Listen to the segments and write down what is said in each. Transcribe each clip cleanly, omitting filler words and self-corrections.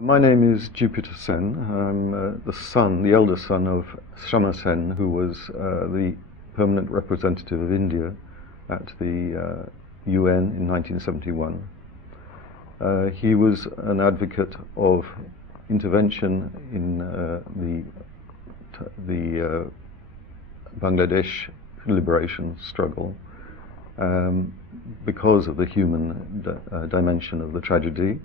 My name is Jupiter Sen. I'm the elder son of Samar Sen, who was the permanent representative of India at the UN in 1971. He was an advocate of intervention in the Bangladesh liberation struggle because of the human dimension of the tragedy,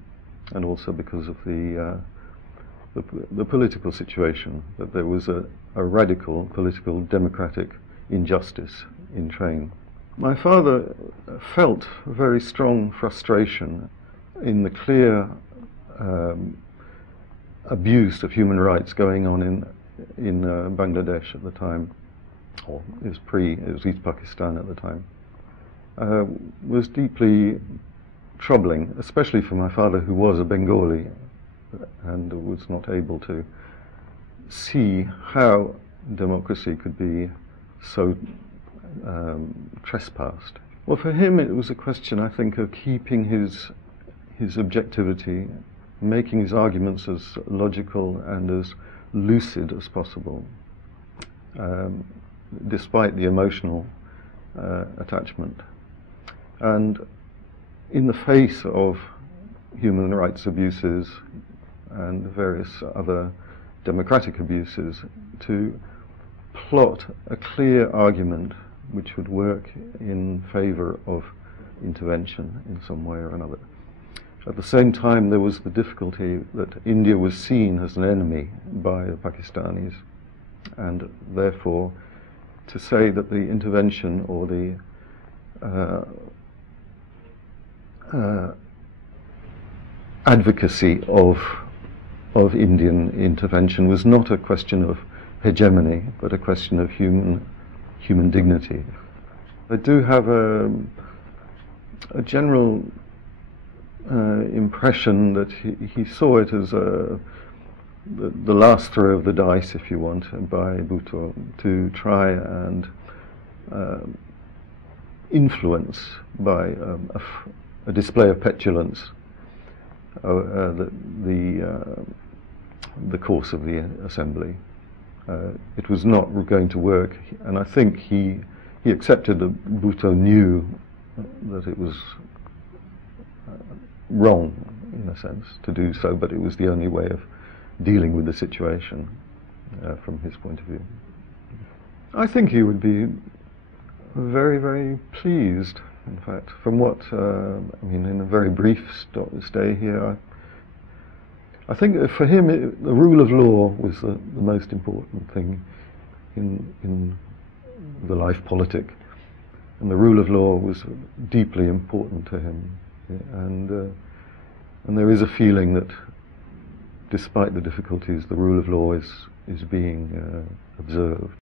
and also because of the political situation, that there was a radical political democratic injustice in train. My father felt very strong frustration in the clear abuse of human rights going on in Bangladesh at the time, or it was East Pakistan at the time. Was deeply troubling, especially for my father, who was a Bengali and was not able to see how democracy could be so trespassed. Well, for him it was a question, I think, of keeping his objectivity, making his arguments as logical and as lucid as possible, despite the emotional attachment. And in the face of human rights abuses and various other democratic abuses, to plot a clear argument which would work in favor of intervention in some way or another. At the same time, there was the difficulty that India was seen as an enemy by the Pakistanis, and therefore to say that the intervention or the advocacy of Indian intervention was not a question of hegemony, but a question of human dignity. I do have a general impression that he saw it as the last throw of the dice, if you want, by Bhutto to try and influence by a display of petulance the course of the assembly. It was not going to work, and I think he accepted that Bhutto knew that it was wrong, in a sense, to do so, but it was the only way of dealing with the situation from his point of view. I think he would be very, very pleased, in fact, from what, I mean, in a very brief stay here, I think for him the rule of law was the most important thing in the life politic, and the rule of law was deeply important to him, and there is a feeling that despite the difficulties, the rule of law is being observed.